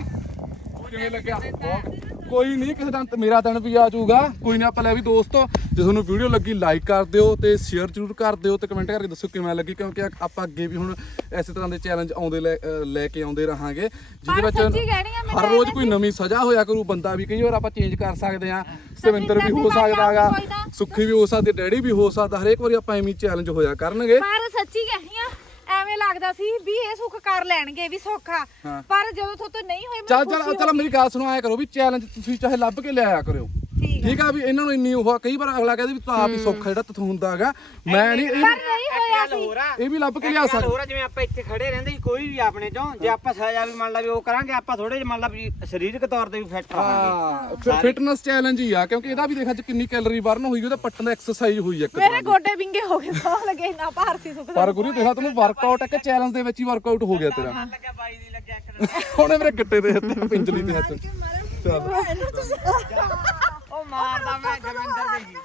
ਕਿਵੇਂ ਲੱਗਿਆ? ਬਹੁਤ ਕੋਈ ਨਹੀਂ ਕਿਸੇ ਦਿਨ ਮੇਰਾ ਦਿਨ ਵੀ ਆ ਜਾਊਗਾ ਕੋਈ ਨਾ ਆਪਾਂ ਲੈ ਵੀ ਦੋਸਤੋ ਜੇ ਤੁਹਾਨੂੰ ਵੀਡੀਓ ਲੱਗੀ ਲਾਈਕ ਕਰ ਦਿਓ ਤੇ ਸ਼ੇਅਰ ਜ਼ਰੂਰ ਕਰ ਦਿਓ ਤੇ ਕਮੈਂਟ ਕਰਕੇ ਦੱਸੋ ਕਿਵੇਂ ਲੱਗੀ ਕਿਉਂਕਿ ਆਪਾਂ ਅੱਗੇ ਵੀ ਹੁਣ ਇਸੇ ਤਰ੍ਹਾਂ ਦੇ ਚੈਲੰਜ ਆਉਂਦੇ ਲੈ ਲੈ ਕੇ ਆਉਂਦੇ ਰਹਾਂਗੇ ਜਿਹਦੇ ਵਿੱਚ ਸੱਚੀ ਮੈਂ ਹਰ ਰੋਜ਼ ਕੋਈ ਨਵੀਂ ਸਜ਼ਾ ਹੋਇਆ ਕਰੂ ਬੰਦਾ ਵੀ ਕਈ ਵਾਰ ਆਪਾਂ ਚੇਂਜ ਕਰ ਸਕਦੇ ਆ ਸਵਿੰਦਰ ਵੀ ਹੋ ਸਕਦਾਗਾ ਕੋਈ ਨਾ। ਸੁੱਖੀ ਵੀ ਹੋ ਸਕਦੀ ਡੈਡੀ ਵੀ ਹੋ ਸਕਦਾ ਹਰੇਕ ਵਾਰੀ ਆਪਾਂ ਐਵੇਂ ਚੈਲੰਜ ਹੋਇਆ ਕਰਨਗੇ ਪਰ ਸੱਚੀ ਕਹਿਣੀ ਆ ਐਵੇਂ ਲੱਗਦਾ ਸੀ ਵੀ ਇਹ ਸੁੱਖ ਕਰ ਲੈਣਗੇ ਵੀ ਸੌਖਾ ਹਾਂ। ਪਰ ਜਦੋਂ ਤੋਂ ਨਹੀਂ ਹੋਏ ਚੱਲ ਚੱਲ ਚੱਲ ਮੇਰੀ ਗੱਲ ਸੁਣੋ ਆਇਆ ਕਰੋ ਵੀ ਚੈਲੰਜ ਤੁਸੀਂ ਚਾਹੇ ਲੱਭ ਕੇ ਲਿਆਇਆ ਕਰਿਓ। ਠੀਕ ਆ। ਵੀ ਇਹਨਾਂ ਨੂੰ ਇੰਨੀ ਉਹ ਆ, ਕਈ ਵਾਰ ਅਗਲਾ ਕਹਿੰਦੇ ਵੀ ਤੂੰ ਆਪ ਹੀ ਸੌਖਾ ਜਿਹੜਾ ਤੂੰ ਹੁੰਦਾ ਹੈਗਾ ਮੈਂ ਨਹੀਂ ਇਹ ਪਰ ਨਹੀਂ ਹੋਇਆ ਆ। ਇਹ ਵੀ ਲੱਭ ਕੇ ਲਿਆ ਸਕਦਾ ਹੋਰ ਆ ਜਿਵੇਂ ਆਪਾਂ ਇੱਥੇ ਖੜੇ ਰਹਿੰਦੇ ਸੀ ਕੋਈ ਵੀ ਆਪਣੇ ਚੋਂ ਜੇ ਆਪਾਂ ਸਜ਼ਾ ਵੀ ਮੰਨ ਲਾ ਵੀ ਉਹ ਕਰਾਂਗੇ ਆਪਾਂ ਥੋੜੇ ਜਿਹਾ ਮੰਨ ਲਾ ਵੀ ਸਰੀਰਕ ਤੌਰ ਤੇ ਵੀ ਫਿੱਟ ਰਹਾਂਗੇ। ਹਾਂ ਫਿਟਨੈਸ ਚੈਲੰਜ ਹੀ ਆ ਕਿਉਂਕਿ ਇਹਦਾ ਵੀ ਦੇਖ ਅੱਜ ਕਿੰਨੀ ਕੈਲਰੀ ਬਰਨ ਹੋਈ ਉਹਦਾ ਪੱਟਣ ਦਾ ਐਕਸਰਸਾਈਜ਼ ਹੋਈ ਇੱਕ ਮੇਰੇ। ਗੋਡੇ ਵਿੰਗੇ ਹੋ ਗਏ ਸੌ ਲੱਗੇ ਨਾ ਭਾਰ ਸੀ ਸੁੱਖ ਪਰ ਗੁਰੂ ਦੇਖਾ ਤੈਨੂੰ ਵਰਕਆਊਟ ਇੱਕ ਚੈਲੰਜ ਦੇ ਵਿੱਚ ਹੀ ਵਰਕਆਊਟ ਹੋ ਗਿਆ ਤੇਰਾ। ਲੱਗਿਆ ਬਾਈ ਦੀ ਲੱਗਿਆ ਇੱਕ ਹੁਣੇ ਮੇਰੇ ਗਿੱਟੇ ਦੇ ਹੱਥ ਪਿੰਜਲੀ ਦੇ ਹੱਥ। ਚੱਲ। ਮਾਰਦਾ ਮੈਂ ਜਮਿੰਦਰ ਦੇ ਜੀ